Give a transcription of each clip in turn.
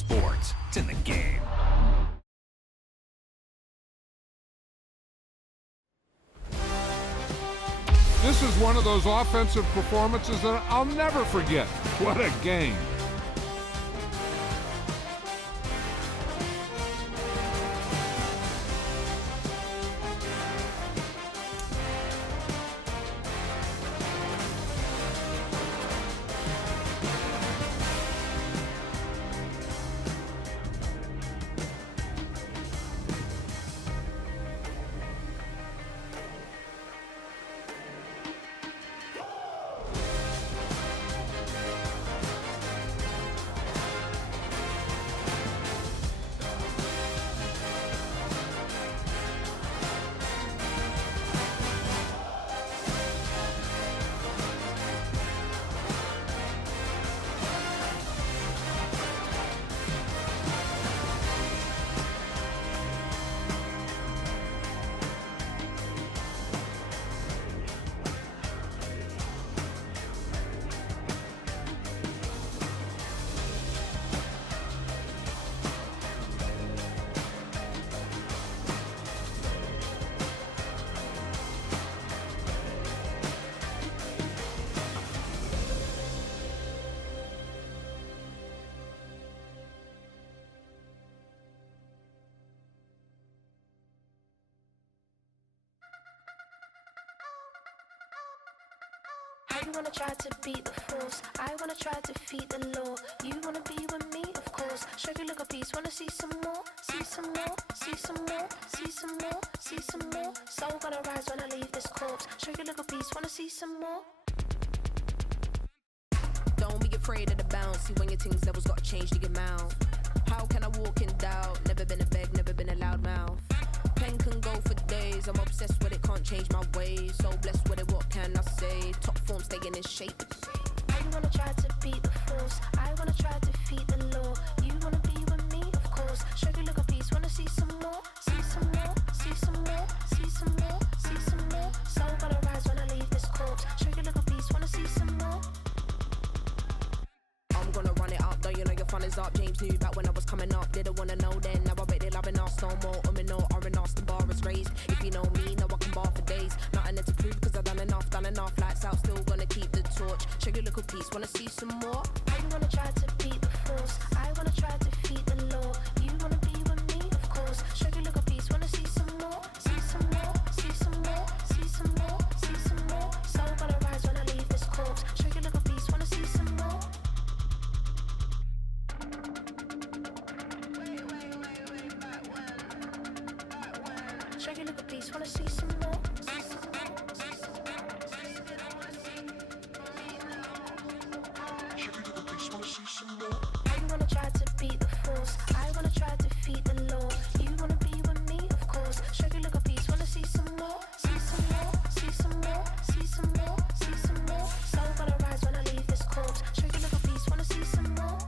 sports. It's in the game. This is one of those offensive performances that I'll never forget. What a game. You wanna try to beat the force, I wanna try to defeat the law. You wanna be with me, of course. Show you look a piece, wanna see some more, see some more, see some more, see some more, see some more. Soul gonna rise when I leave this corpse. Show you look a piece, wanna see some more. Don't be afraid of the bounce. See when your things levels gotta change to your mouth. How can I walk in doubt? Never been a beg, never been a loud mouth. Pen can go for days. I'm obsessed with it, can't change my ways. So blessed with it, what can I say? Top form staying in shape. You wanna try to beat the force, I wanna try to defeat the law. You wanna be with me, of course. Show you look a piece, wanna see some more, see some more, see some more, see some more, see some more. Soul gonna rise when I leave this corpse. Show you look a piece, wanna see some more. I'm gonna run it up, though you know your fun is up. James knew back when I was coming up, didn't wanna know then. Now I bet they're loving us no more. No R&R's, the bar is raised. If you know me, know I can bar for days. Nothing there to prove, cause I've done enough. Lights out, still gonna keep the torch. Show you little piece, wanna see some more? You wanna try to beat the force, I wanna try to defeat the law. You wanna be with me, of course. Show you little piece, wanna see some more, see some more, see some more, see some more, see some more. Soul gonna rise when I leave this corpse. Show you little piece, wanna see some more. Show you little piece, wanna see some more. You wanna try to beat the force, I wanna try to defeat the law. You wanna be with me, of course. Show you look a piece, wanna see some more, see some more, see some more, see some more, see some more. Soul gonna rise when I leave this corpse. Show you look a piece, wanna see some more,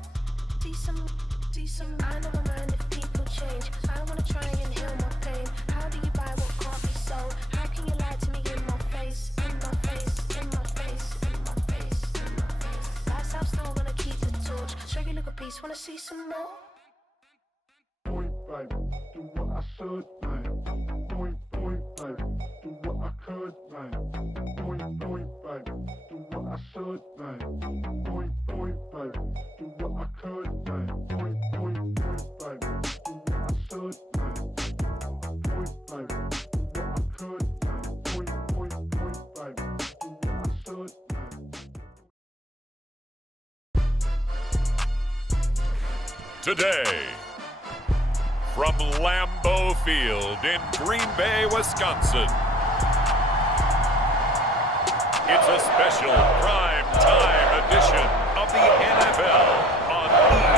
see some, see some. I never mind if people change. I wanna try and heal my pain. How do you buy what can't be sold? How can you lie to me in my face, in my face, in my face, in my face, in my face? That's how still gonna keep the torch. Show you look a piece, wanna see some more. Point blank, do what I should, man. Point blank, do what I could, man. Point blank, do what I should, man. Point blank, do what I could, man. Point blank, do what I should, man. Point blank, do what I could, man. Point blank, do what I should, man. Today, from Lambeau Field in Green Bay, Wisconsin, it's a special prime time edition of the NFL on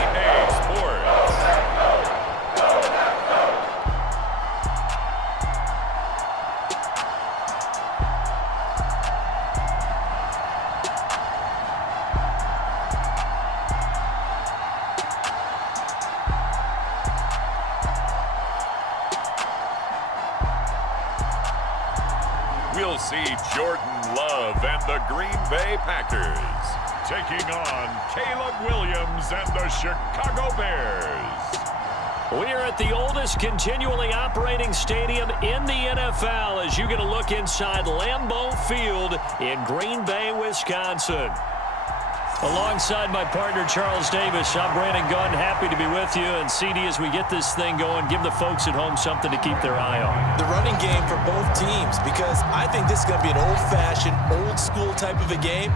EA Sports. We'll see Jordan Love and the Green Bay Packers taking on Caleb Williams and the Chicago Bears. We are at the oldest continually operating stadium in the NFL as you get a look inside Lambeau Field in Green Bay, Wisconsin. Alongside my partner, Charles Davis, I'm Brandon Gunn. Happy to be with you. And CD, as we get this thing going, give the folks at home something to keep their eye on. The running game for both teams, because I think this is going to be an old-fashioned, old-school type of a game.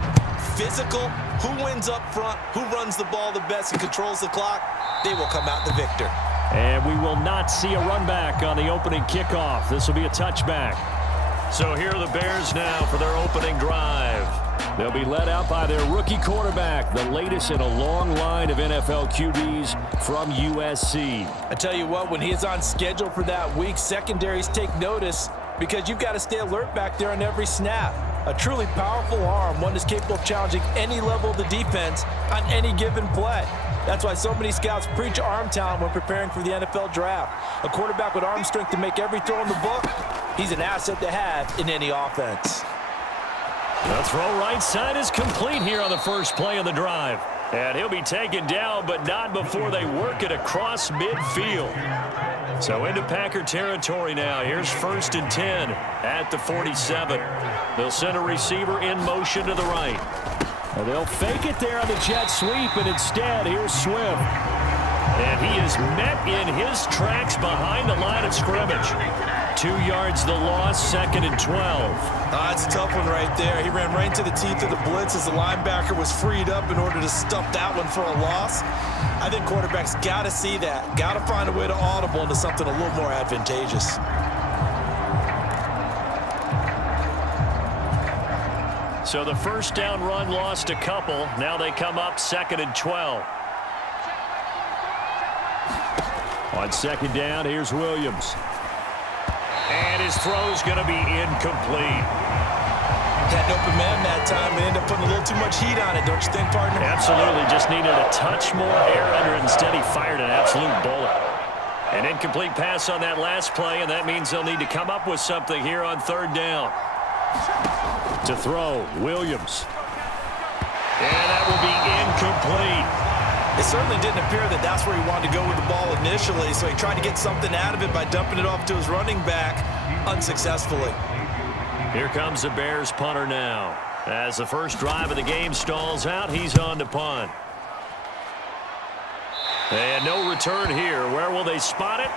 Physical, who wins up front, who runs the ball the best and controls the clock, they will come out the victor. And we will not see a run back on the opening kickoff. This will be a touchback. So here are the Bears now for their opening drive. They'll be led out by their rookie quarterback, the latest in a long line of NFL QBs from USC. I tell you what, when he is on schedule for that week, secondaries take notice because you've got to stay alert back there on every snap. A truly powerful arm, one that's capable of challenging any level of the defense on any given play. That's why so many scouts preach arm talent when preparing for the NFL draft. A quarterback with arm strength to make every throw in the book, he's an asset to have in any offense. The throw right side is complete here on the first play of the drive. And he'll be taken down, but not before they work it across midfield. So into Packer territory now. Here's 1st and 10 at the 47. They'll send a receiver in motion to the right. And they'll fake it there on the jet sweep, and instead, here's Swift. And he is met in his tracks behind the line of scrimmage. 2 yards the loss, 2nd and 12. That's a tough one right there. He ran right into the teeth of the blitz as the linebacker was freed up in order to stuff that one for a loss. I think quarterbacks got to see that. Got to find a way to audible into something a little more advantageous. So the first down run lost a couple. Now they come up 2nd and 12. On 2nd down, here's Williams. And his throw's going to be incomplete. Had an open man that time, but ended up putting a little too much heat on it, don't you think, partner? Absolutely. Just needed a touch more air under it. Instead, he fired an absolute bullet. An incomplete pass on that last play, and that means they'll need to come up with something here on 3rd down. To throw, Williams. And that will be incomplete. It certainly didn't appear that that's where he wanted to go with the ball initially, so he tried to get something out of it by dumping it off to his running back unsuccessfully. Here comes the Bears punter now. As the first drive of the game stalls out, he's on to punt. And no return here. Where will they spot it?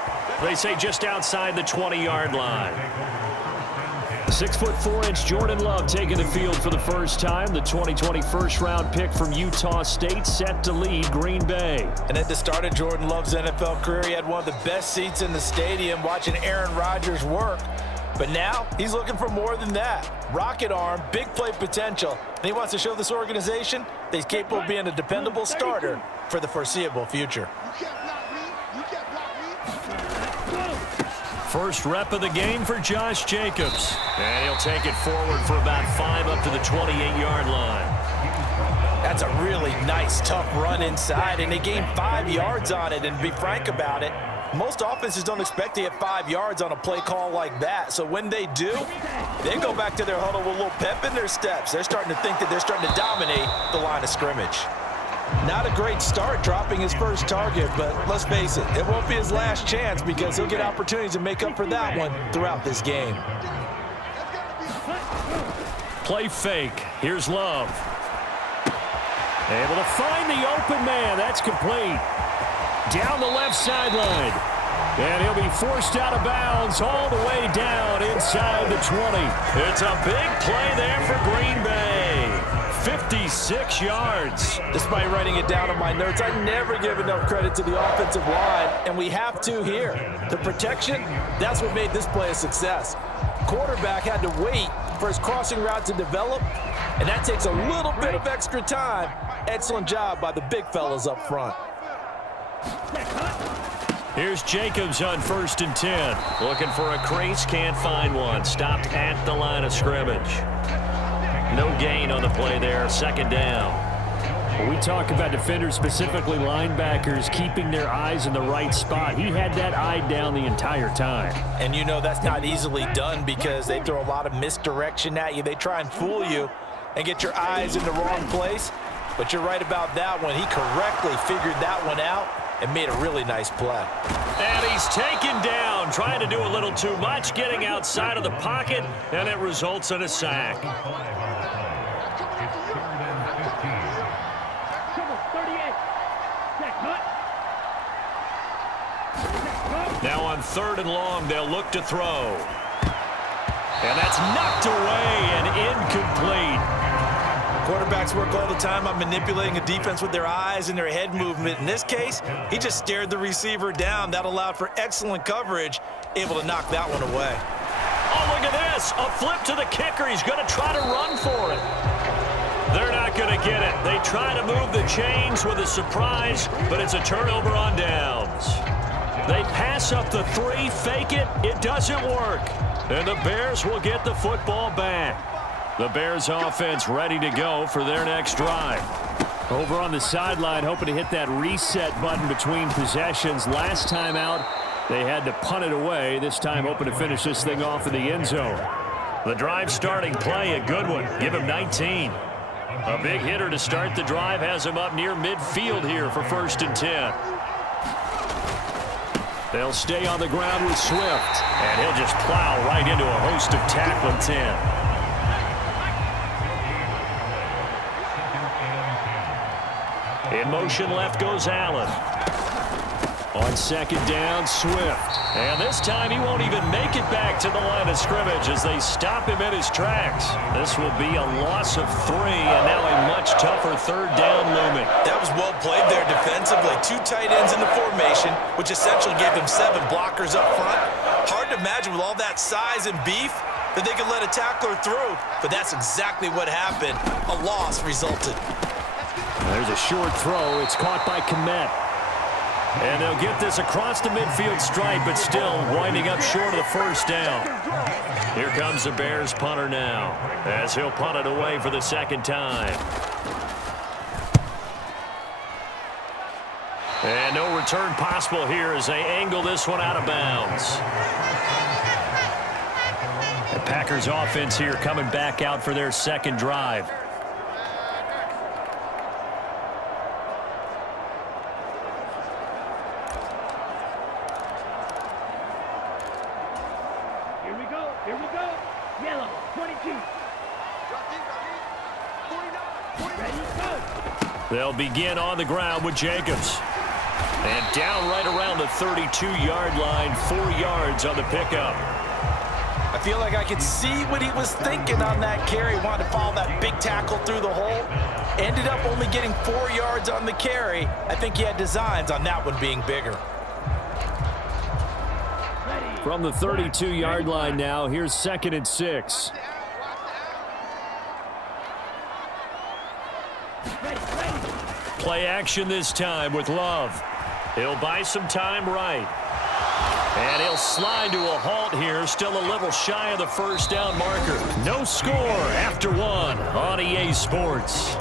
They say just outside the 20-yard line. 6'4" Jordan Love taking the field for the first time. The 2020 first-round pick from Utah State set to lead Green Bay. And at the start of Jordan Love's NFL career, he had one of the best seats in the stadium watching Aaron Rodgers work. But now he's looking for more than that. Rocket arm, big play potential. And he wants to show this organization that he's capable of being a dependable starter for the foreseeable future. First rep of the game for Josh Jacobs. And he'll take it forward for about 5 up to the 28-yard line. That's a really nice, tough run inside, and they gained 5 yards on it. And to be frank about it, most offenses don't expect to get 5 yards on a play call like that. So when they do, they go back to their huddle with a little pep in their steps. They're starting to think that they're starting to dominate the line of scrimmage. Not a great start dropping his first target, but let's face it, it won't be his last chance because he'll get opportunities to make up for that one throughout this game. Play fake. Here's Love. Able to find the open man. That's complete. Down the left sideline. And he'll be forced out of bounds all the way down inside the 20. It's a big play there for Green Bay. 56 yards. Despite writing it down on my notes, I never give enough credit to the offensive line, and we have to here. The protection, that's what made this play a success. Quarterback had to wait for his crossing route to develop, and that takes a little bit of extra time. Excellent job by the big fellas up front. Here's Jacobs on 1st and 10. Looking for a crease, can't find one. Stopped at the line of scrimmage. No gain on the play there, 2nd down. When we talk about defenders, specifically linebackers, keeping their eyes in the right spot, he had that eye down the entire time. And you know that's not easily done because they throw a lot of misdirection at you. They try and fool you and get your eyes in the wrong place. But you're right about that one. He correctly figured that one out and made a really nice play. And he's taken down, trying to do a little too much, getting outside of the pocket, and it results in a sack. Now on 3rd and long, they'll look to throw. And that's knocked away and incomplete. Quarterbacks work all the time on manipulating a defense with their eyes and their head movement. In this case, he just stared the receiver down. That allowed for excellent coverage, able to knock that one away. Oh, look at this. A flip to the kicker. He's going to try to run for it. They're not going to get it. They try to move the chains with a surprise, but it's a turnover on downs. They pass up the 3, fake it. It doesn't work. And the Bears will get the football back. The Bears offense ready to go for their next drive. Over on the sideline, hoping to hit that reset button between possessions. Last time out, they had to punt it away. This time, hoping to finish this thing off in the end zone. The drive starting play, a good one. Give him 19. A big hitter to start the drive has him up near midfield here for 1st and 10. They'll stay on the ground with Swift, and he'll just plow right into a host of tackling 10. In motion left goes Allen. On 2nd down, Swift. And this time he won't even make it back to the line of scrimmage as they stop him in his tracks. This will be a loss of 3, and now a much tougher 3rd down looming. That was well played there defensively. 2 tight ends in the formation, which essentially gave them 7 blockers up front. Hard to imagine with all that size and beef that they could let a tackler through, but that's exactly what happened. A loss resulted. There's a short throw. It's caught by Kmet. And they'll get this across the midfield stripe, but still winding up short of the 1st down. Here comes the Bears punter now, as he'll punt it away for the 2nd time. And no return possible here as they angle this one out of bounds. The Packers offense here coming back out for their 2nd drive. Here we go. Yellow, 22. Ready, go. They'll begin on the ground with Jacobs. And down right around the 32-yard line, 4 yards on the pickup. I feel like I could see what he was thinking on that carry. Wanted to follow that big tackle through the hole. Ended up only getting 4 yards on the carry. I think he had designs on that one being bigger. From the 32-yard line now, here's 2nd and 6. Play action this time with Love. He'll buy some time right. And he'll slide to a halt here, still a little shy of the 1st down marker. No score after 1 on EA Sports.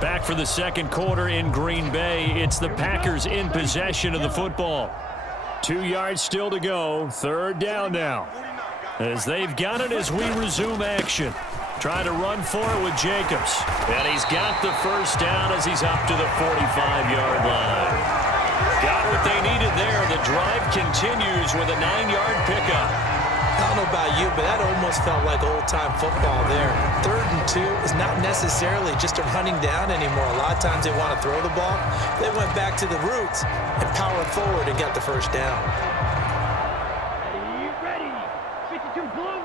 Back for the 2nd quarter in Green Bay. It's the Packers in possession of the football. 2 yards still to go. 3rd down now. As they've got it as we resume action. Trying to run for it with Jacobs. And he's got the 1st down as he's up to the 45-yard line. Got what they needed there. The drive continues with a 9-yard pickup. I don't know about you, but that almost felt like old-time football there. 3rd and 2 is not necessarily just a running down anymore. A lot of times they want to throw the ball. They went back to the roots and powered forward and got the 1st down. Ready, 52 blue.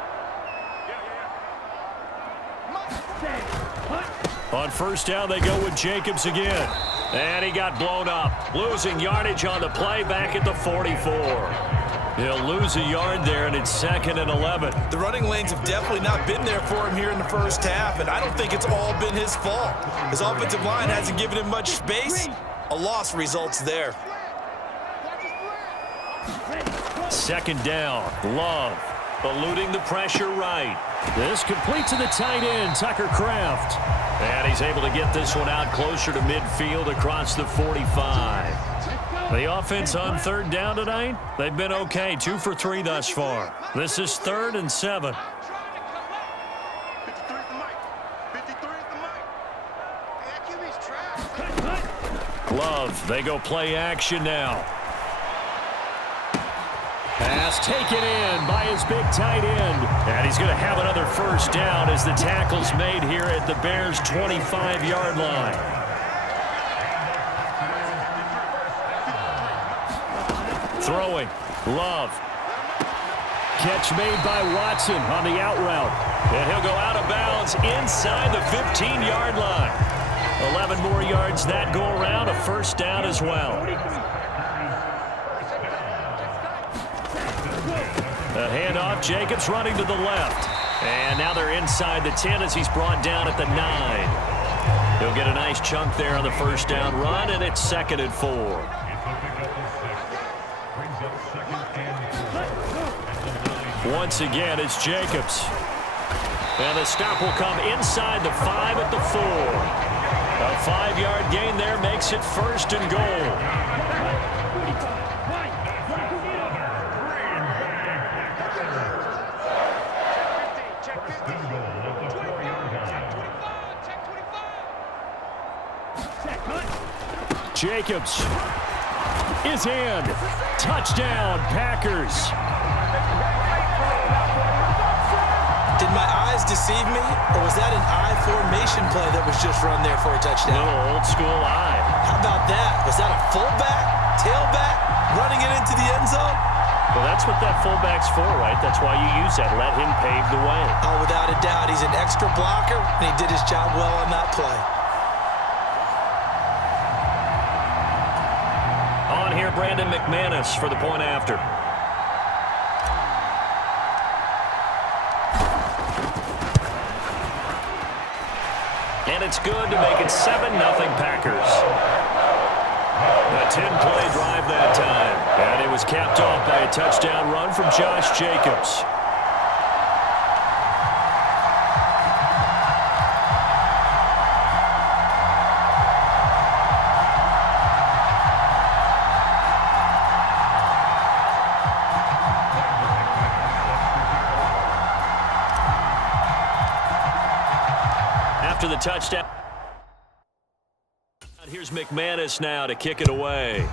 On 1st down, they go with Jacobs again. And he got blown up. Losing yardage on the play back at the 44. He'll lose a yard there, and it's 2nd and 11. The running lanes have definitely not been there for him here in the 1st half, and I don't think it's all been his fault. His offensive line hasn't given him much space. A loss results there. 2nd down, Love, eluding the pressure right. This complete to the tight end, Tucker Kraft. And he's able to get this one out closer to midfield across the 45. The offense on 3rd down tonight, they've been okay, 2 for 3 thus far. This is 3rd and 7. Love, they go play action now. Pass taken in by his big tight end. And he's going to have another first down as the tackle's made here at the Bears' 25-yard line. Throwing. Love. Catch made by Watson on the out route. And he'll go out of bounds inside the 15-yard line. 11 more yards that go around. A first down as well. A handoff, Jacobs running to the left. And now they're inside the 10 as he's brought down at the 9. He'll get a nice chunk there on the first down run, and it's 2nd and 4. Once again, it's Jacobs. And the stop will come inside the 5 at the 4. A 5-yard gain there makes it 1st and goal. Jacobs is in. Touchdown, Packers. Did my eyes deceive me, or was that an I formation play that was just run there for a touchdown? Little old school eye. How about that? Was that a fullback, tailback, running it into the end zone? Well, that's what that fullback's for, right? That's why you use that. Let him pave the way. Oh, without a doubt. He's an extra blocker, and he did his job well on that play. On here, Brandon McManus for the point after. And it's good to make it 7-0 Packers. A 10-play drive that time. And it was capped off by a touchdown run from Josh Jacobs. After the touchdown. Here's McManus now to kick it away.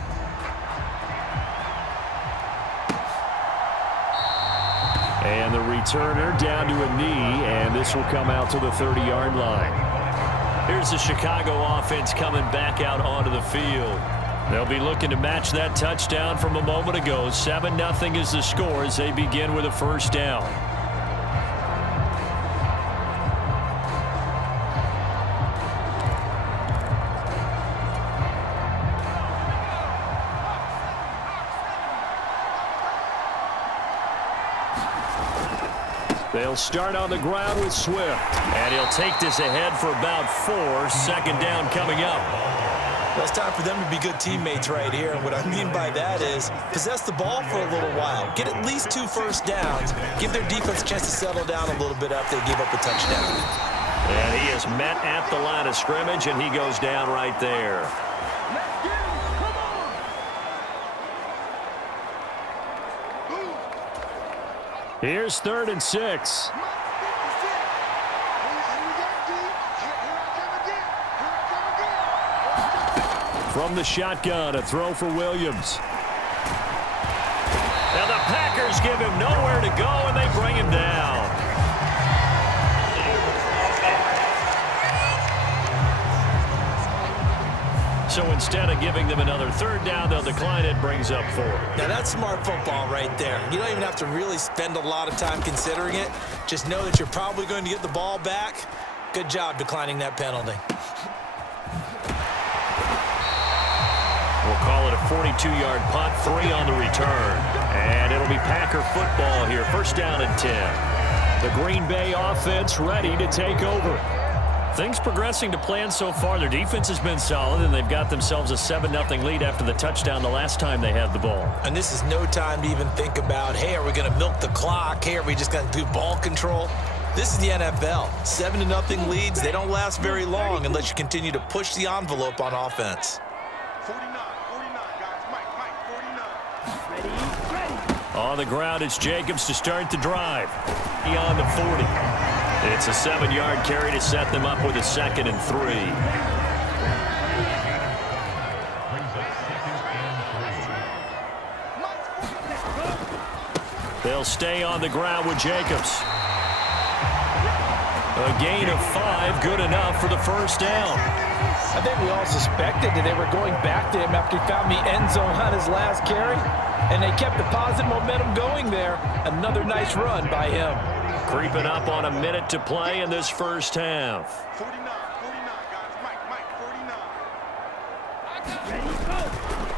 And the returner down to a knee, and this will come out to the 30-yard line. Here's the Chicago offense coming back out onto the field. They'll be looking to match that touchdown from a moment ago. 7-0 is the score as they begin with a first down. They'll start on the ground with Swift. And he'll take this ahead for about 4. 2nd down coming up. Well, it's time for them to be good teammates right here. And what I mean by that is possess the ball for a little while. Get at least 2 first downs. Give their defense a chance to settle down a little bit after they give up a touchdown. And he is met at the line of scrimmage, and he goes down right there. Here's 3rd and 6. From the shotgun, a throw for Williams. Now the Packers give him nowhere to go, and they bring him down. So instead of giving them another 3rd down, they'll decline it, brings up 4. Now that's smart football right there. You don't even have to really spend a lot of time considering it. Just know that you're probably going to get the ball back. Good job declining that penalty. We'll call it a 42-yard punt, 3 on the return. And it'll be Packer football here, 1st down and 10. The Green Bay offense ready to take over. Things progressing to plan so far. Their defense has been solid, and they've got themselves a 7-0 lead after the touchdown the last time they had the ball. And this is no time to even think about, hey, are we going to milk the clock? Hey, are we just going to do ball control? This is the NFL. 7-0 leads, they don't last very long unless you continue to push the envelope on offense. 49, guys. Mike, 49. Ready. On the ground, it's Jacobs to start the drive. Beyond the 40. It's a 7-yard carry to set them up with a 2nd and 3. They'll stay on the ground with Jacobs. A gain of 5, good enough for the first down. I think we all suspected that they were going back to him after he found the end zone on his last carry, and they kept the positive momentum going there. Another nice run by him. Creeping up on a minute to play in this first half. 49, guys. Mike,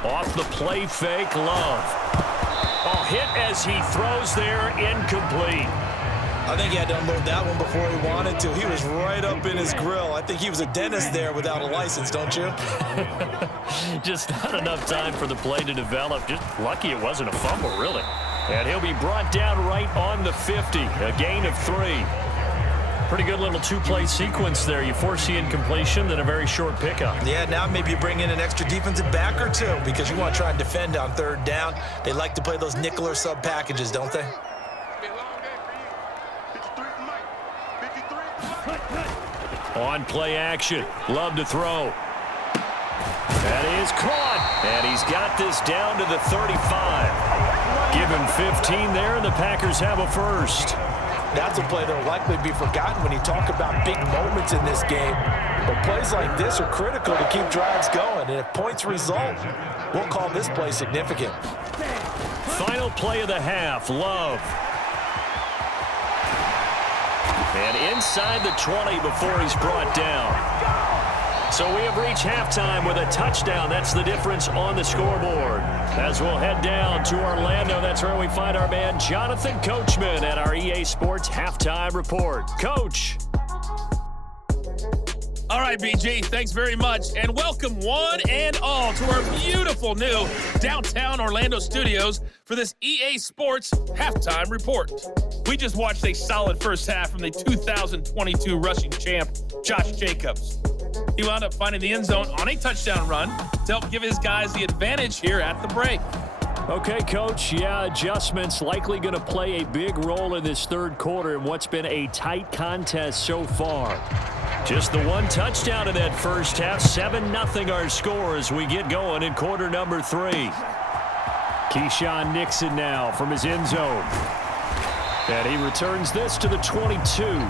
49. Off the play fake, Love. Oh, hit as he throws there, incomplete. I think he had to unload that one before he wanted to. He was right up in his grill. I think he was a dentist there without a license, don't you? Just not enough time for the play to develop. Just lucky it wasn't a fumble, really. And he'll be brought down right on the 50. A gain of 3. Pretty good little two-play sequence there. You force the incompletion, then a very short pickup. Yeah, now maybe you bring in an extra defensive back or two because you want to try and defend on third down. They like to play those nickel or sub packages, don't they? On play action. Love to throw. That is caught. And he's got this down to the 35. Give him 15 there, and the Packers have a first. That's a play that will likely be forgotten when you talk about big moments in this game. But plays like this are critical to keep drives going. And if points result, we'll call this play significant. Final play of the half. Love. And inside the 20 before he's brought down. So we have reached halftime with a touchdown. That's the difference on the scoreboard. As we'll head down to Orlando, that's where we find our man Jonathan Coachman at our EA Sports Halftime Report. Coach. All right, BG, thanks very much. And welcome one and all to our beautiful new downtown Orlando studios for this EA Sports Halftime Report. We just watched a solid first half from the 2022 rushing champ, Josh Jacobs. He wound up finding the end zone on a touchdown run to help give his guys the advantage here at the break. Okay, Coach. Yeah, adjustments likely going to play a big role in this third quarter in what's been a tight contest so far. Just the one touchdown in that first half. 7-0 our score as we get going in quarter number 3. Keyshawn Nixon now from his end zone. And he returns this to the 22.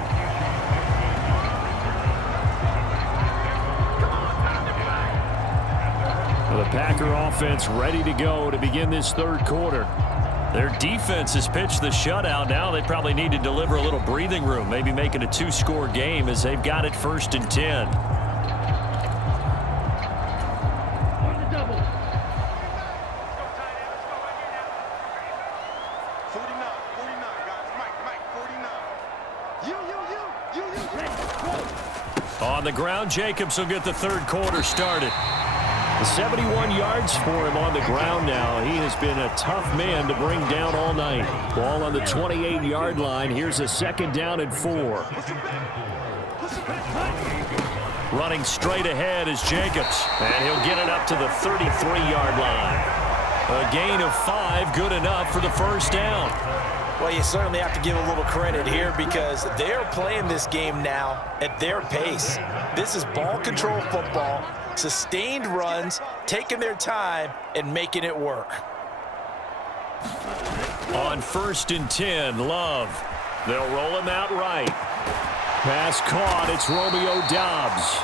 The Packer offense ready to go to begin this third quarter. Their defense has pitched the shutout. Now they probably need to deliver a little breathing room, maybe make it a 2-score game as they've got it 1st and 10. On the double. 49, guys. Mike, 49. Ready, go. On the ground, Jacobs will get the third quarter started. 71 yards for him on the ground now. He has been a tough man to bring down all night. Ball on the 28-yard line. Here's a 2nd down and 4. Running straight ahead is Jacobs. And he'll get it up to the 33-yard line. A gain of 5, good enough for the first down. Well, you certainly have to give a little credit here because they're playing this game now at their pace. This is ball control football, sustained runs, taking their time, and making it work. On 1st and 10, Love. They'll roll him out right. Pass caught. It's Romeo Doubs.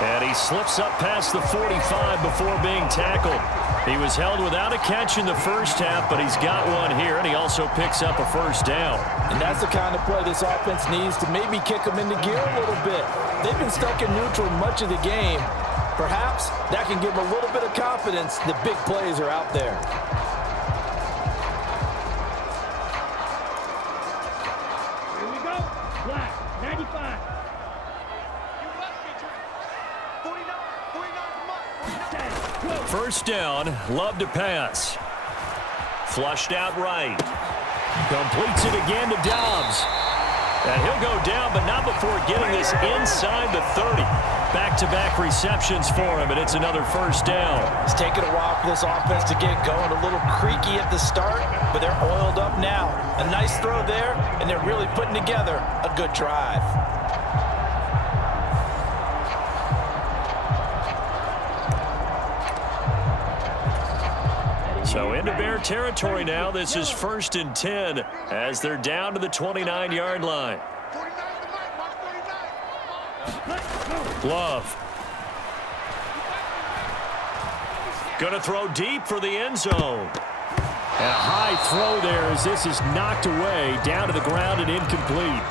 And he slips up past the 45 before being tackled. He was held without a catch in the first half, but he's got one here, and he also picks up a first down. And that's the kind of play this offense needs to maybe kick them into gear a little bit. They've been stuck in neutral much of the game. Perhaps that can give them a little bit of confidence that big plays are out there. Here we go. Black, 95. First down, Love to pass. Flushed out right. Completes it again to Doubs. And he'll go down, but not before getting this inside the 30. Back-to-back receptions for him, and it's another first down. It's taken a while for this offense to get going. A little creaky at the start, but they're oiled up now. A nice throw there, and they're really putting together a good drive. So into Bear territory now. This is 1st and 10 as they're down to the 29-yard line. Love. Going to throw deep for the end zone. And a high throw there as this is knocked away, down to the ground and incomplete.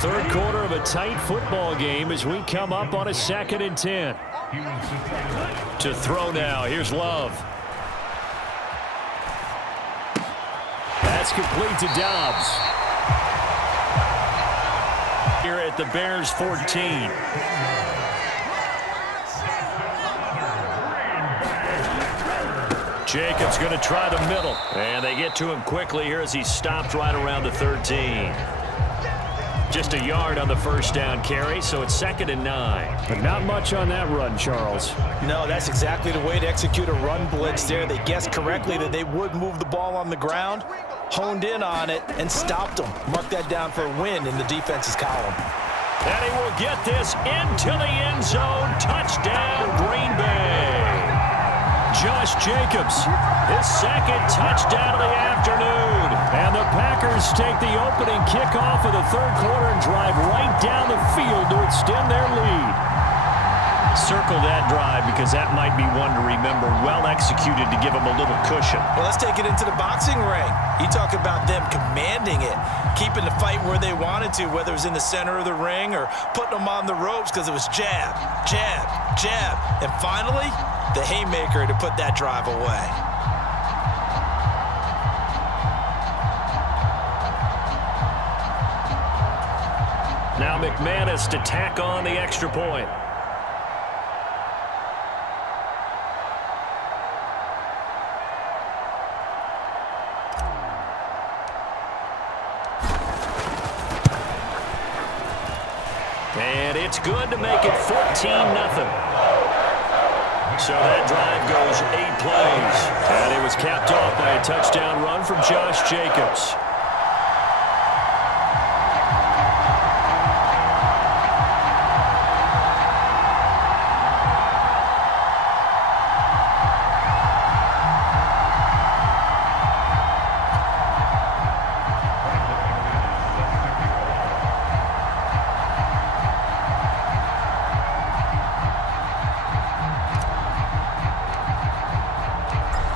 Third quarter of a tight football game as we come up on a 2nd and 10. To throw now, here's Love. That's complete to Dobbs. Here at the Bears 14. Jacobs going to try the middle. And they get to him quickly here as he stopped right around the 13. Just a yard on the first down carry, so it's 2nd and 9. But not much on that run, Charles. No, that's exactly the way to execute a run blitz there. They guessed correctly that they would move the ball on the ground, honed in on it, and stopped them. Mark that down for a win in the defense's column. And he will get this into the end zone. Touchdown, Green Bay. Josh Jacobs, his 2nd touchdown of the afternoon. And the Packers take the opening kickoff of the third quarter and drive right down the field to extend their lead. Circle that drive because that might be one to remember. Well executed to give them a little cushion. Well, let's take it into the boxing ring. You talk about them commanding it, keeping the fight where they wanted to, whether it was in the center of the ring or putting them on the ropes because it was jab, jab, jab. And finally, the haymaker to put that drive away. Now McManus to tack on the extra point. And it's good to make it 14-0. So that drive goes 8 plays. And it was capped off by a touchdown run from Josh Jacobs.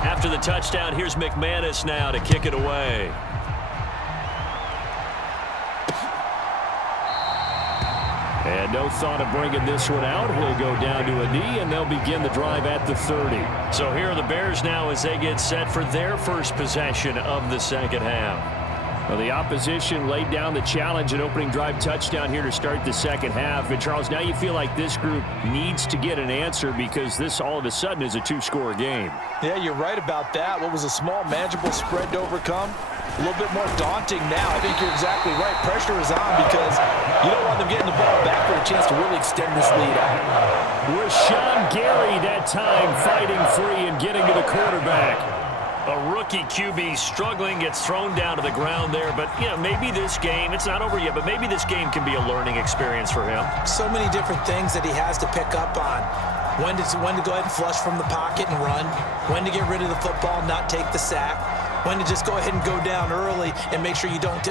After the touchdown, here's McManus now to kick it away. And no thought of bringing this one out. He'll go down to a knee, and they'll begin the drive at the 30. So here are the Bears now as they get set for their first possession of the second half. Well, the opposition laid down the challenge, an opening drive touchdown here to start the second half. And, Charles, now you feel like this group needs to get an answer because this all of a sudden is a 2-score game. Yeah, you're right about that. What was a small, manageable spread to overcome, a little bit more daunting now. I think you're exactly right. Pressure is on because you don't want them getting the ball back for a chance to really extend this lead out. Rashawn Gary that time fighting free and getting to the quarterback. A rookie QB struggling, gets thrown down to the ground there. But, you know, maybe this game, it's not over yet, but maybe this game can be a learning experience for him. So many different things that he has to pick up on. When to go ahead and flush from the pocket and run. When to get rid of the football and not take the sack. When to just go ahead and go down early and make sure you don't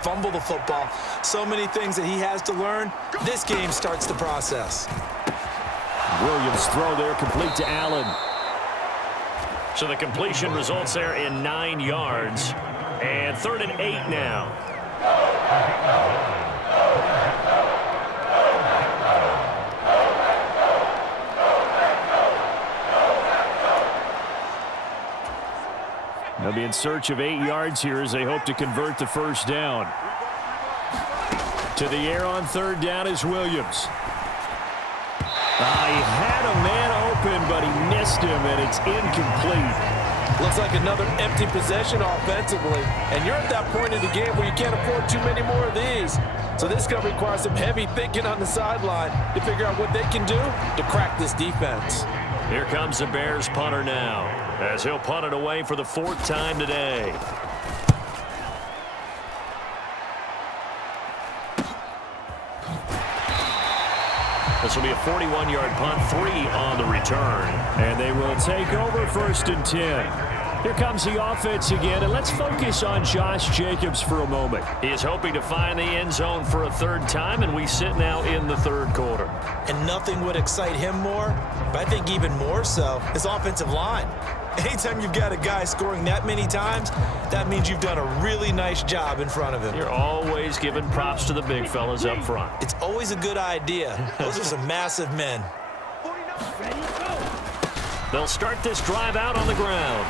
fumble the football. So many things that he has to learn. This game starts the process. Williams throw there complete to Allen. So the completion results there in 9 yards. And 3rd and 8 now. They'll be in search of 8 yards here as they hope to convert the first down. To the air on 3rd down is Williams. He had a man open, but he missed him, and it's incomplete. Looks like another empty possession offensively. And you're at that point in the game where you can't afford too many more of these. So this is going to require some heavy thinking on the sideline to figure out what they can do to crack this defense. Here comes the Bears punter now, as he'll punt it away for the 4th time today. This will be a 41-yard punt, 3 on the return. And they will take over 1st and 10. Here comes the offense again, and let's focus on Josh Jacobs for a moment. He is hoping to find the end zone for a third time, and we sit now in the third quarter. And nothing would excite him more, but I think even more so, his offensive line. Anytime you've got a guy scoring that many times, that means you've done a really nice job in front of him. You're always giving props to the big fellas up front. It's always a good idea. Those are some massive men. They'll start this drive out on the ground.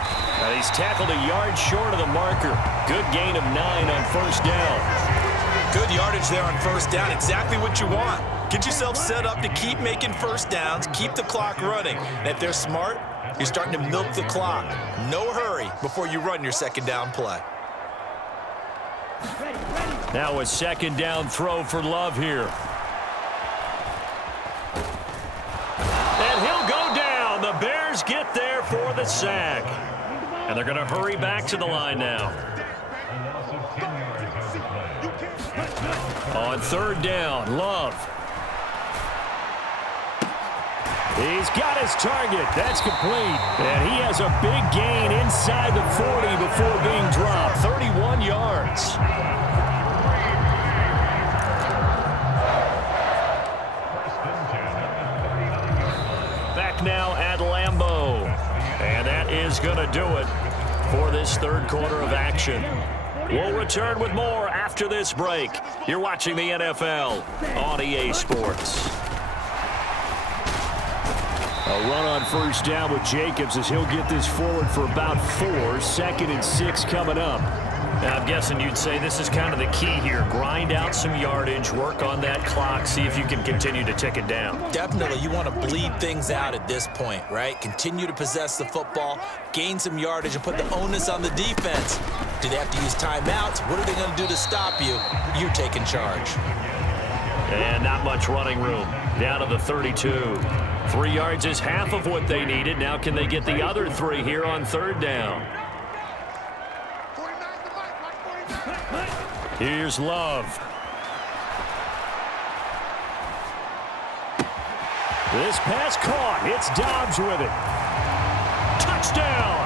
He's tackled a yard short of the marker. Good gain of 9 on first down. Good yardage there on first down. Exactly what you want. Get yourself set up to keep making first downs, keep the clock running. And if they're smart, you're starting to milk the clock. No hurry before you run your second down play. Now a second down throw for Love here. And he'll go down. The Bears get there for the sack. And they're going to hurry back to the line now. On third down, Love. He's got his target. That's complete. And he has a big gain inside the 40 before being dropped. 31 yards. Back now at Lambeau. And that is going to do it for this third quarter of action. We'll return with more after this break. You're watching the NFL on EA Sports. A run on first down with Jacobs as he'll get this forward for about 4. 2nd and 6 coming up. Now, I'm guessing you'd say this is kind of the key here. Grind out some yardage, work on that clock, see if you can continue to tick it down. Definitely. You want to bleed things out at this point, right? Continue to possess the football, gain some yardage, and put the onus on the defense. Do they have to use timeouts? What are they going to do to stop you? You taking charge. And not much running room. Down to the 32. 3 yards is half of what they needed. Now can they get the other 3 here on third down? Here's Love. This pass caught. It's Dobbs with it. Touchdown!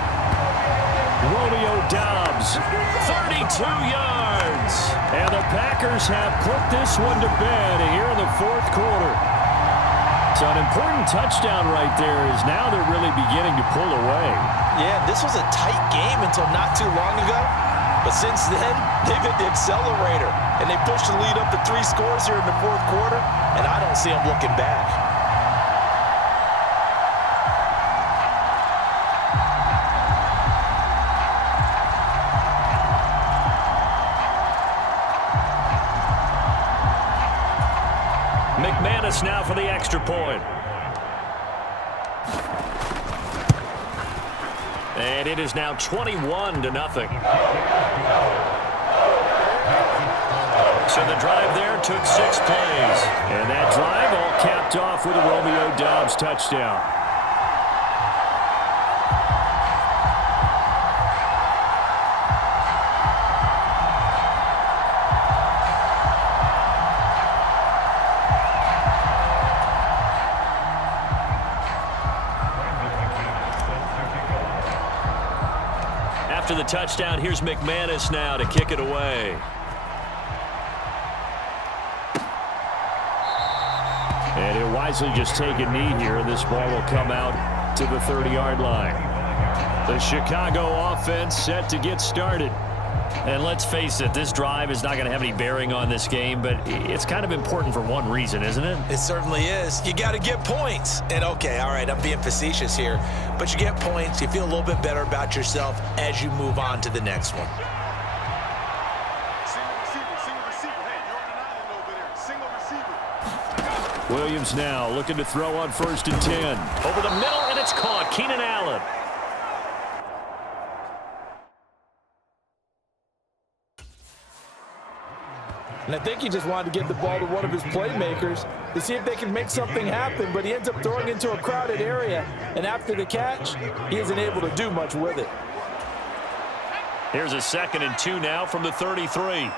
Romeo Dobbs, 32 yards. And the Packers have put this one to bed here in the fourth quarter. So an important touchdown right there is now they're really beginning to pull away. Yeah, this was a tight game until not too long ago. But since then, they've hit the accelerator. And they pushed the lead up to 3 scores here in the fourth quarter. And I don't see them looking back. McManus now for the extra point. And it is now 21-0. So the drive there took 6 plays. And that drive all capped off with a Romeo Dobbs touchdown. After the touchdown, here's McManus now to kick it away. And he'll wisely just take a knee here, and this ball will come out to the 30-yard line. The Chicago offense set to get started. And let's face it, this drive is not going to have any bearing on this game, but it's kind of important for one reason, isn't it? It certainly is. You got to get points. And okay, all right, I'm being facetious here, but you get points, you feel a little bit better about yourself as you move on to the next one. Williams now looking to throw on 1st and 10. Over the middle, and it's caught. Keenan Allen. And I think he just wanted to give the ball to one of his playmakers to see if they can make something happen, but he ends up throwing into a crowded area. And after the catch, he isn't able to do much with it. Here's a 2nd and 2 now from the 33.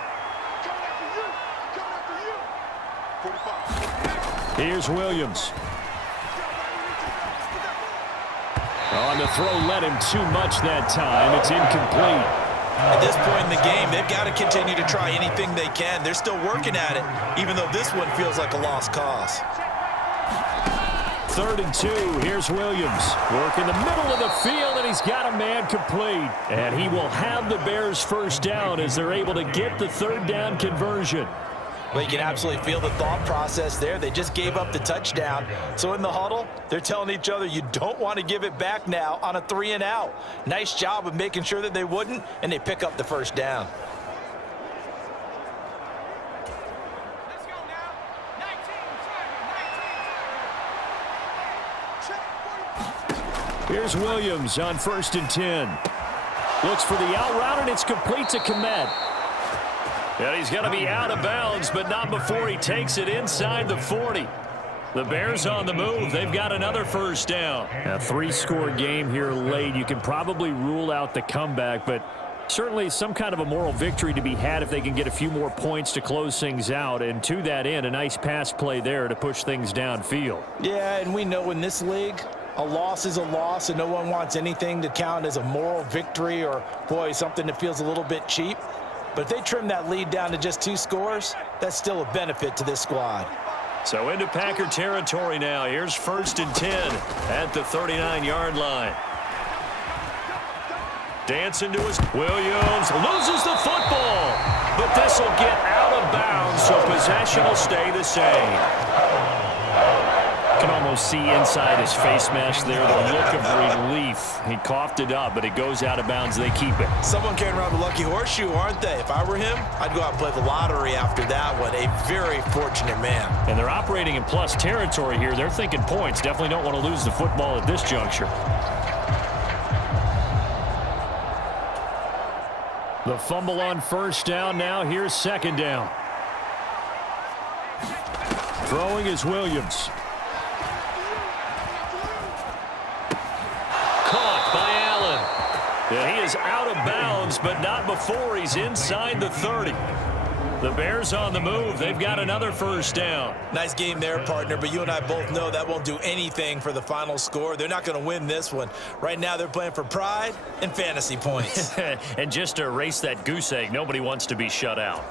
Here's Williams. On the throw, led him too much that time. It's incomplete. At this point in the game, they've got to continue to try anything they can. They're still working at it, even though this one feels like a lost cause. 3rd and 2. Here's Williams. Work in the middle of the field, and he's got a man complete. And he will have the Bears first down as they're able to get the 3rd down conversion. Well, you can absolutely feel the thought process there. They just gave up the touchdown. So in the huddle, they're telling each other, you don't want to give it back now on a 3-and-out. Nice job of making sure that they wouldn't, and they pick up the first down. Let's go now. 19. Here's Williams on 1st and 10. Looks for the out route, and it's complete to Komet. And he's going to be out of bounds, but not before he takes it inside the 40. The Bears on the move. They've got another first down. A 3-score game here late. You can probably rule out the comeback, but certainly some kind of a moral victory to be had if they can get a few more points to close things out. And to that end, a nice pass play there to push things downfield. Yeah, and we know in this league, a loss is a loss, and no one wants anything to count as a moral victory or, boy, something that feels a little bit cheap. But if they trim that lead down to just 2 scores, that's still a benefit to this squad. So into Packer territory now. Here's 1st and 10 at the 39-yard line. Dancing to his Williams loses the football, but this will get out of bounds, so possession will stay the same. Can almost see inside his face mask there the look of relief. He coughed it up, but it goes out of bounds. They keep it. Someone carrying around the lucky horseshoe, aren't they? If I were him, I'd go out and play the lottery after that one. A very fortunate man. And they're operating in plus territory here. They're thinking points. Definitely don't want to lose the football at this juncture. The fumble on 1st down. Now here's 2nd down. Throwing is Williams. And he is out of bounds, but not before he's inside the 30. The Bears on the move. They've got another first down. Nice game there, partner, but you and I both know that won't do anything for the final score. They're not going to win this one. Right now, they're playing for pride and fantasy points. And just to erase that goose egg, nobody wants to be shut out.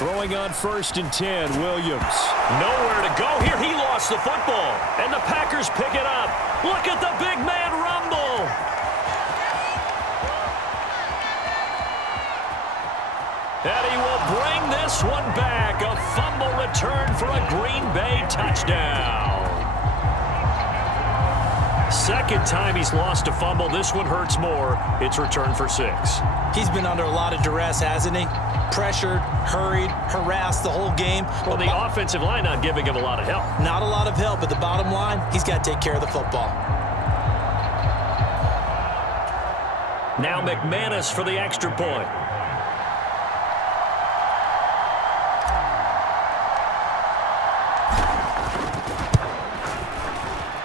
Throwing on 1st and 10, Williams. Nowhere to go here. He lost the football, and the Packers pick it up. Look at the big man rumble. And he will bring this one back. A fumble return for a Green Bay touchdown. 2nd time he's lost a fumble. This one hurts more. It's returned for 6. He's been under a lot of duress, hasn't he? Pressured, hurried, harassed the whole game. Well, the offensive line not giving him a lot of help. Not a lot of help, but the bottom line, he's got to take care of the football. Now McManus for the extra point.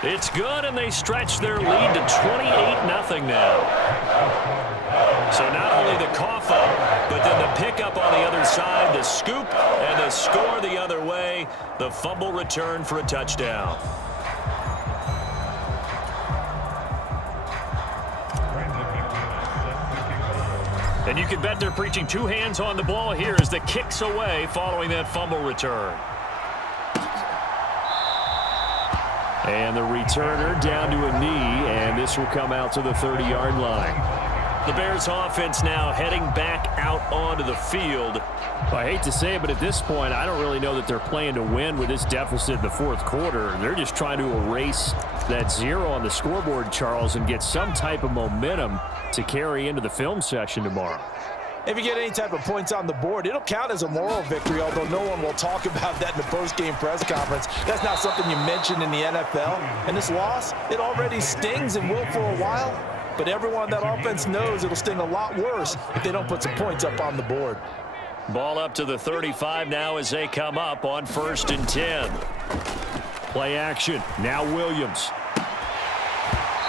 It's good, and they stretch their lead to 28-0 now. So not only the cough up, but then the pickup on the other side, the scoop, and the score the other way. The fumble return for a touchdown. And you can bet they're preaching 2 hands on the ball here as the kick's away following that fumble return. And the returner down to a knee, and this will come out to the 30-yard line. The Bears offense now heading back out onto the field. I hate to say it, but at this point, I don't really know that they're playing to win with this deficit in the 4th quarter. They're just trying to erase that 0 on the scoreboard, Charles, and get some type of momentum to carry into the film session tomorrow. If you get any type of points on the board, it'll count as a moral victory, although no one will talk about that in the post-game press conference. That's not something you mention in the NFL. And this loss, it already stings and will for a while. But everyone that offense knows it'll sting a lot worse if they don't put some points up on the board. Ball up to the 35 now as they come up on 1st and 10. Play action. Now Williams.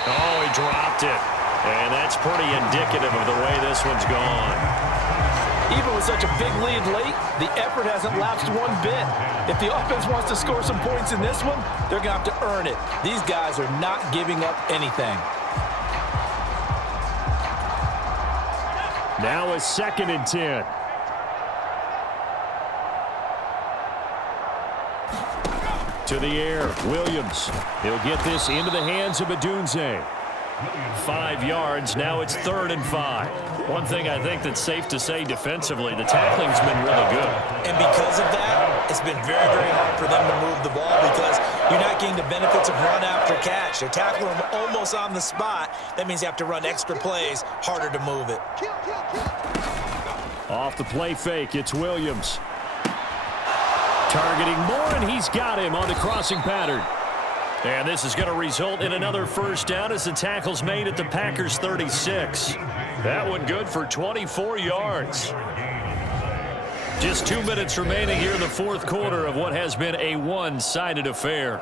Oh, he dropped it. And that's pretty indicative of the way this one's gone. Even with such a big lead late, the effort hasn't lapsed one bit. If the offense wants to score some points in this one, they're going to have to earn it. These guys are not giving up anything. Now a 2nd and 10. To the air, Williams. He'll get this into the hands of Adunze. 5 yards, now it's 3rd and 5. One thing I think that's safe to say defensively, the tackling's been really good. And because of that, it's been very, very hard for them to move the ball because you're not getting the benefits of run after catch. They're tackling them almost on the spot. That means you have to run extra plays, harder to move it. Off the play fake, it's Williams. Targeting Moore, and he's got him on the crossing pattern. And this is going to result in another first down as the tackle's made at the Packers' 36. That one good for 24 yards. Just 2 minutes remaining here in the 4th quarter of what has been a one-sided affair.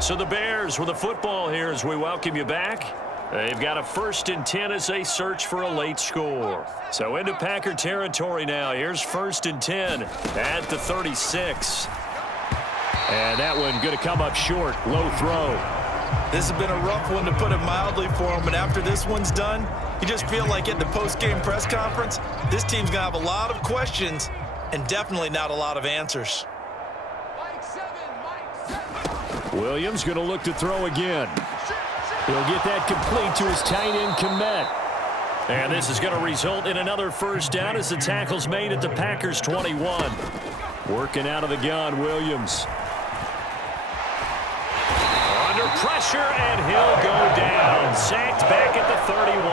So the Bears with the football here as we welcome you back. They've got a 1st and 10 as they search for a late score. So into Packer territory now. Here's 1st and 10 at the 36. And that one going to come up short. Low throw. This has been a rough one, to put it mildly, for him. But after this one's done, you just feel like at the post-game press conference, this team's going to have a lot of questions and definitely not a lot of answers. Williams going to look to throw again. He'll get that complete to his tight end, Kmet. And this is going to result in another first down as the tackle's made at the Packers' 21. Working out of the gun, Williams. Under pressure, and he'll go down. Sacked back at the 31.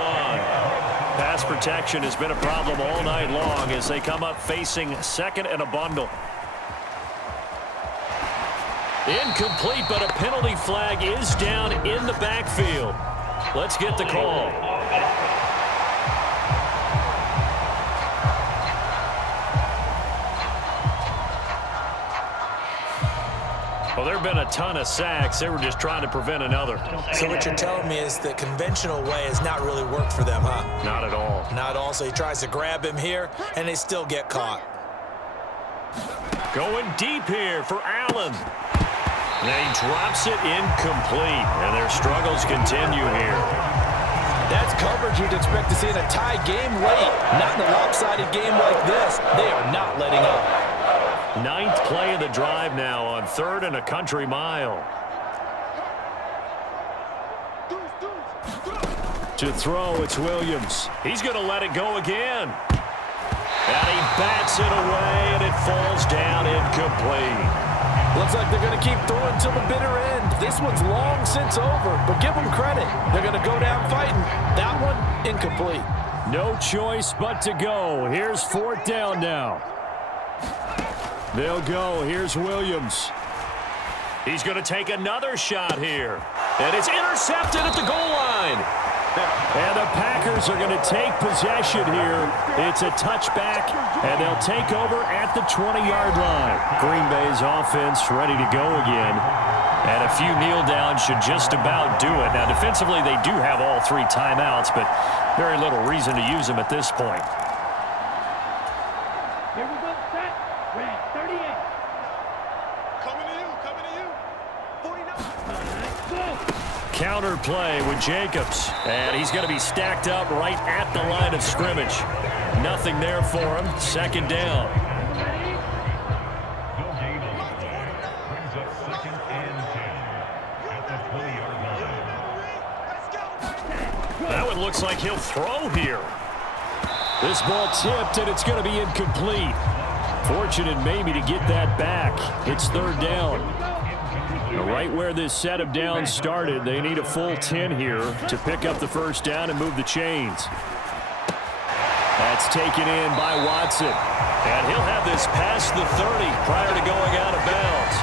Pass protection has been a problem all night long as they come up facing 2nd and a bundle. Incomplete, but a penalty flag is down in the backfield. Let's get the call. Well, there have been a ton of sacks. They were just trying to prevent another. So what you're telling me is the conventional way has not really worked for them, huh? Not at all. Not at all. So he tries to grab him here, and they still get caught. Going deep here for Allen. And he drops it incomplete, and their struggles continue here. That's coverage you'd expect to see in a tie game late. Not in a lopsided game like this. They are not letting up. 9th play of the drive now on 3rd and a country mile. To throw, it's Williams. He's going to let it go again. And he bats it away, and it falls down incomplete. Looks like they're going to keep throwing till the bitter end. This one's long since over, but give them credit. They're going to go down fighting. That one, incomplete. No choice but to go. Here's 4th down now. They'll go. Here's Williams. He's going to take another shot here. And it's intercepted at the goal line. And the Packers are going to take possession here. It's a touchback, and they'll take over at the 20-yard line. Green Bay's offense ready to go again. And a few kneel downs should just about do it. Now, defensively, they do have all 3 timeouts, but very little reason to use them at this point. Here we go, set. We're at 38. Coming to you. 49. Go. Counter play with Jacobs. And he's going to be stacked up right at the line of scrimmage. Nothing there for him. 2nd down. Brings up 2nd and 10 at the 20-yard line. That one looks like he'll throw here. This ball tipped, and it's going to be incomplete. Fortunate maybe to get that back. It's 3rd down. Right where this set of downs started, they need a full 10 here to pick up the first down and move the chains. That's taken in by Watson. And he'll have this past the 30 prior to going out of bounds.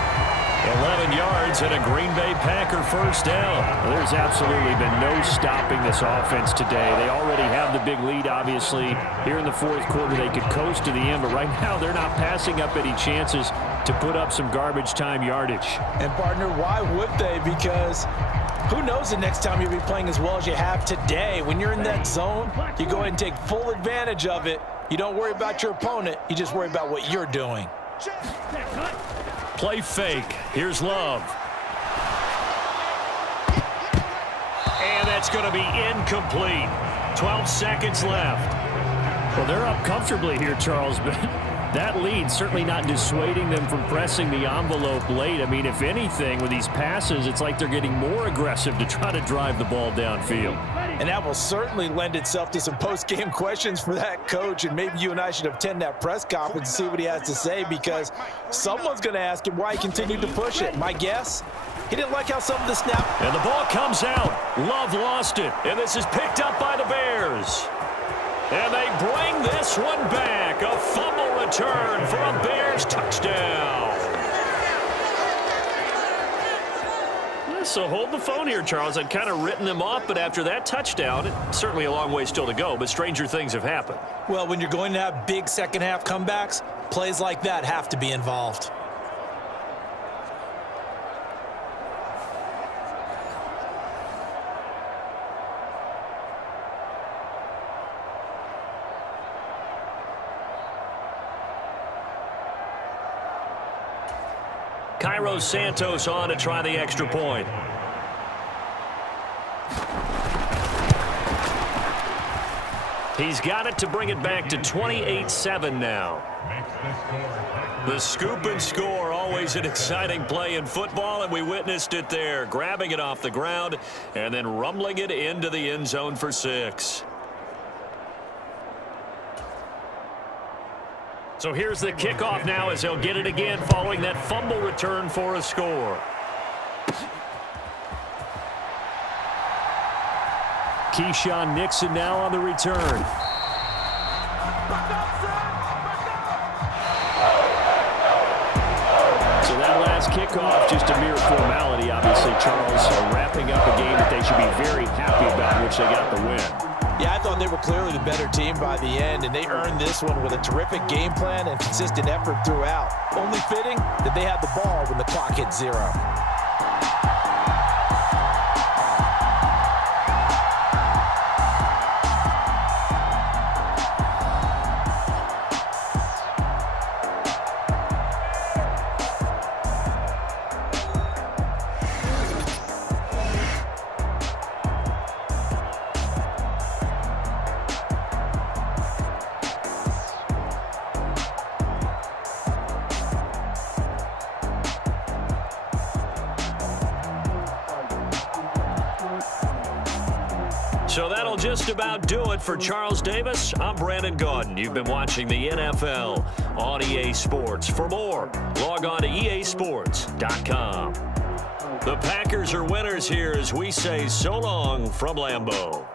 11 yards and a Green Bay Packer first down. Well, there's absolutely been no stopping this offense today. They already have the big lead, obviously. Here in the 4th quarter, they could coast to the end, but right now they're not passing up any chances to put up some garbage time yardage. And, partner, why would they? Because who knows the next time you'll be playing as well as you have today. When you're in that zone, you go ahead and take full advantage of it. You don't worry about your opponent. You just worry about what you're doing. Play fake. Here's Love. And that's going to be incomplete. 12 seconds left. Well, they're up comfortably here, Charles, but that lead certainly not dissuading them from pressing the envelope late. I mean, if anything, with these passes, it's like they're getting more aggressive to try to drive the ball downfield. And that will certainly lend itself to some post-game questions for that coach, and maybe you and I should attend that press conference and see what he has to say, because someone's going to ask him why he continued to push it. My guess, he didn't like how some of the snap. And the ball comes out. Love lost it, and this is picked up by the Bears. And they bring this one back. A fumble return for a Bears touchdown. So hold the phone here, Charles. I'd kind of written them off, but after that touchdown, it's certainly a long way still to go, but stranger things have happened. Well, when you're going to have big second-half comebacks, plays like that have to be involved. Cairo Santos on to try the extra point. He's got it to bring it back to 28-7 now. The scoop and score, always an exciting play in football, and we witnessed it there, grabbing it off the ground and then rumbling it into the end zone for 6. So here's the kickoff now as they'll get it again following that fumble return for a score. Keyshawn Nixon now on the return. So that last kickoff, just a mere formality, obviously, Charles, wrapping up a game that they should be very happy about, which they got the win. Yeah, I thought they were clearly the better team by the end, and they earned this one with a terrific game plan and consistent effort throughout. Only fitting that they had the ball when the clock hit 0. So that'll just about do it for Charles Davis. I'm Brandon Gaudin. You've been watching the NFL on EA Sports. For more, log on to easports.com. The Packers are winners here as we say so long from Lambeau.